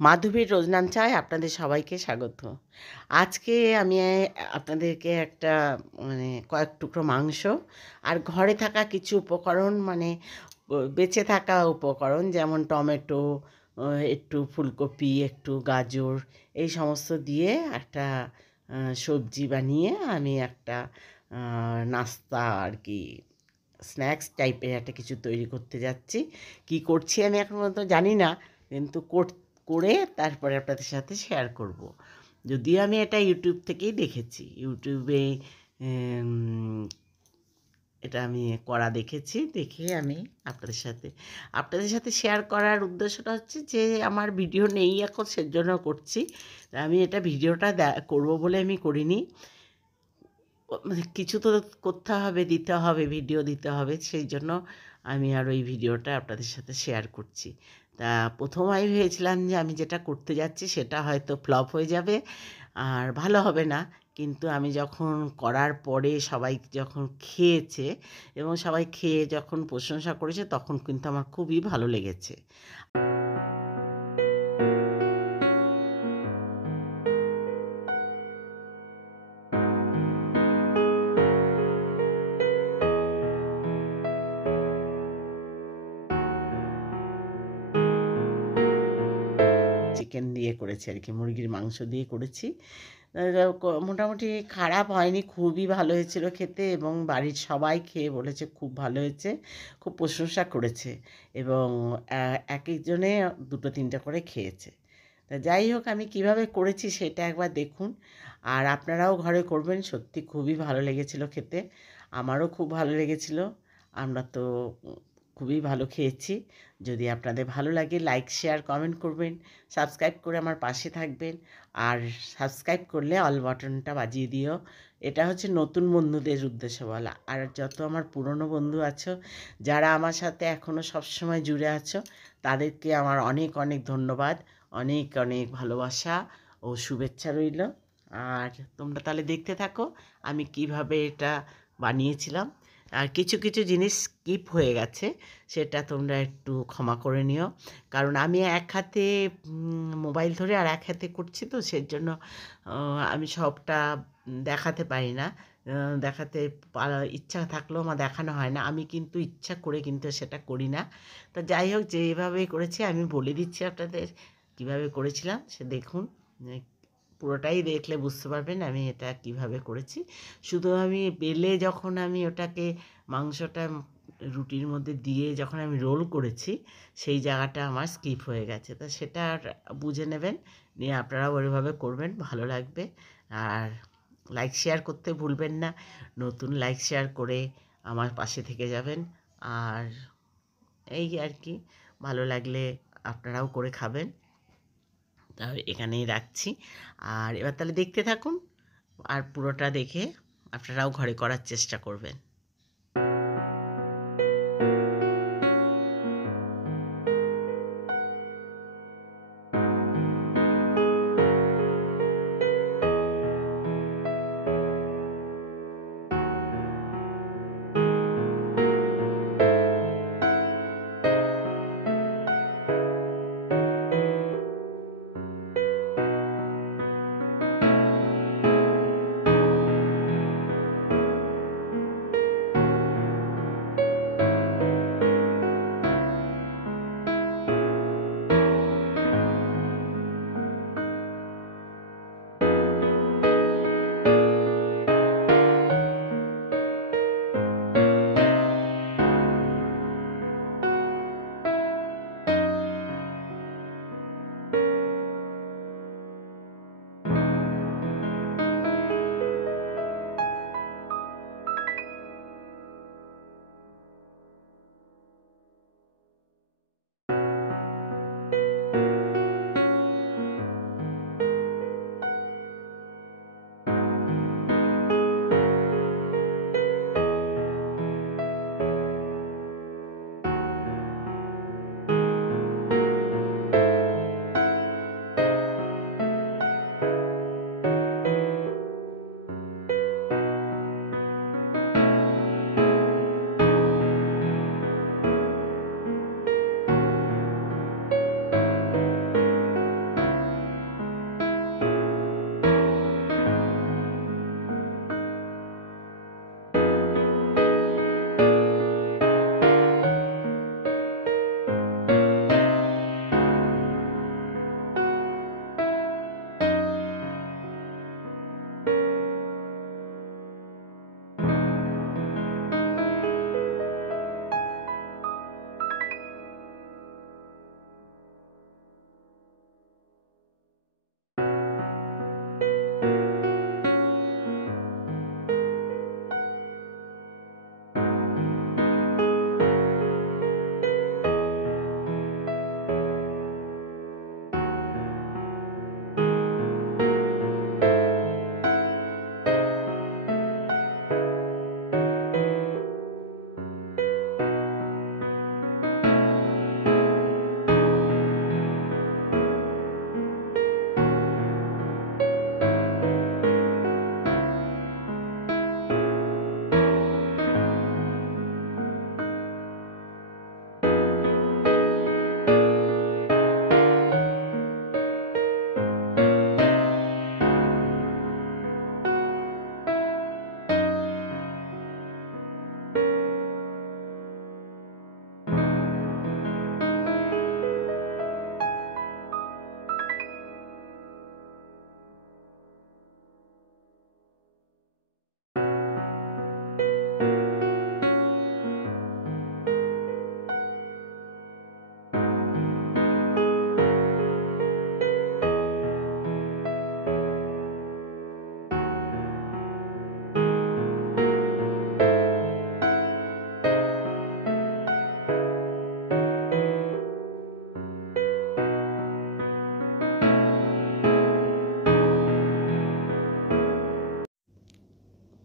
মাধবীর রোজনামচায় আপনাদের সবাইকে স্বাগত। আজকে আমি আপনাদেরকে একটা কয়েক টুকরো মাংস আর ঘরে থাকা কিছু উপকরণ বেঁচে থাকা উপকরণ যেমন টমেটো, একটু ফুলকপি, একটু গাজর এই সমস্ত দিয়ে একটা সবজি বানিয়ে আমি একটা নাস্তা আর কি স্ন্যাক্স টাইপের একটা কিছু তৈরি করতে যাচ্ছি। কি করছি আমি এখন পর্যন্ত জানি না, কিন্তু করে তারপরে আপনাদের সাথে শেয়ার করব। যদিও আমি এটা ইউটিউব থেকেই দেখেছি, ইউটিউবে এটা আমি করা দেখেছি, দেখে আমি আপনাদের সাথে শেয়ার করার উদ্দেশ্যটা হচ্ছে যে আমার ভিডিও নেই এখন, সেজন্য করছি। আমি এটা ভিডিওটা করব বলে আমি করিনি, কিছু তো করতে হবে, দিতে হবে, ভিডিও দিতে হবে, সেই জন্য আমি আর ওই ভিডিওটা আপনাদের সাথে শেয়ার করছি। তা প্রথম ভেবেছিলাম যে আমি যেটা করতে যাচ্ছি সেটা হয়তো ফ্লপ হয়ে যাবে আর ভালো হবে না, কিন্তু আমি যখন করার পরে সবাই যখন খেয়েছে এবং সবাই খেয়ে যখন প্রশংসা করেছে তখন কিন্তু আমার খুবই ভালো লেগেছে। চিকেন দিয়ে করেছি আর কি, মুরগির মাংস দিয়ে করেছি। মোটামুটি খারাপ হয়নি, খুবই ভালো হয়েছিল খেতে এবং বাড়ির সবাই খেয়ে বলেছে খুব ভালো হয়েছে, খুব প্রশংসা করেছে এবং এক একজনে দুটো তিনটে করে খেয়েছে। তা যাই হোক, আমি কিভাবে করেছি সেটা একবার দেখুন আর আপনারাও ঘরে করবেন। সত্যি খুবই ভালো লেগেছিল খেতে, আমারও খুব ভালো লেগেছিল। আমরা তো খুবই ভালো খেয়েছি। যদি আপনাদের ভালো লাগে লাইক শেয়ার কমেন্ট করবেন, সাবস্ক্রাইব করে আমার পাশে থাকবেন। আর সাবস্ক্রাইব করলে অল বাটনটা বাজিয়ে দিও। এটা হচ্ছে নতুন বন্ধুদের উদ্দেশ্যে বলা। আর যত আমার পুরনো বন্ধু আছো, যারা আমার সাথে এখনও সবসময় জুড়ে আছো, তাদেরকে আমার অনেক অনেক ধন্যবাদ, অনেক অনেক ভালোবাসা ও শুভেচ্ছা রইল। আর তোমরা তাহলে দেখতে থাকো আমি কিভাবে এটা বানিয়েছিলাম। আর কিছু কিছু জিনিস স্কিপ হয়ে গেছে, সেটা তোমরা একটু ক্ষমা করে নিও, কারণ আমি এক হাতে মোবাইল ধরে আর এক হাতে করছি, তো সেজন্য আমি সবটা দেখাতে পারি না। দেখাতে ইচ্ছা থাকলেও আমার দেখানো হয় না, আমি কিন্তু ইচ্ছা করে কিন্তু সেটা করি না। তা যাই হোক, যেভাবেই করেছি আমি বলে দিচ্ছি আপনাদের কীভাবে করেছিলাম, সে দেখুন। পুরোটাই দেখলে বুঝতে পারবেন আমি এটা কিভাবে করেছি। শুধু আমি বেলে যখন আমি ওটাকে মাংসটা রুটির মধ্যে দিয়ে যখন আমি রোল করেছি, সেই জায়গাটা আমার স্কিপ হয়ে গেছে। তা সেটা আর বুঝে নেবেন, নিয়ে আপনারাও ওইভাবে করবেন, ভালো লাগবে। আর লাইক শেয়ার করতে ভুলবেন না, নতুন লাইক শেয়ার করে আমার পাশে থেকে যাবেন। আর এই আর কি, ভালো লাগলে আপনারাও করে খাবেন। তাহলে এখানেই রাখছি, আর এবার তাহলে দেখতে থাকুন আর পুরোটা দেখে আপনারাও ঘরে করার চেষ্টা করবেন।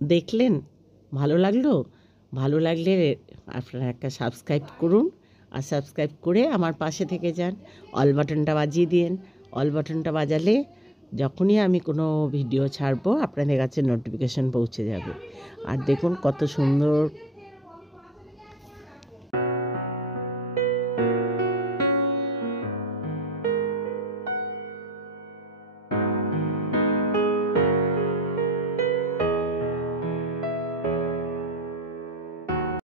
দেখলেন, ভালো লাগলো? ভালো লাগলে আপনারা একটা সাবস্ক্রাইব করুন, আর সাবস্ক্রাইব করে আমার পাশে থেকে যান। অল বাটনটা বাজিয়ে দিন। অল বাটনটা বাজালে যখনই আমি কোনো ভিডিও ছাড়বো আপনাদের কাছে নোটিফিকেশন পৌঁছে যাবে। আর দেখুন কত সুন্দর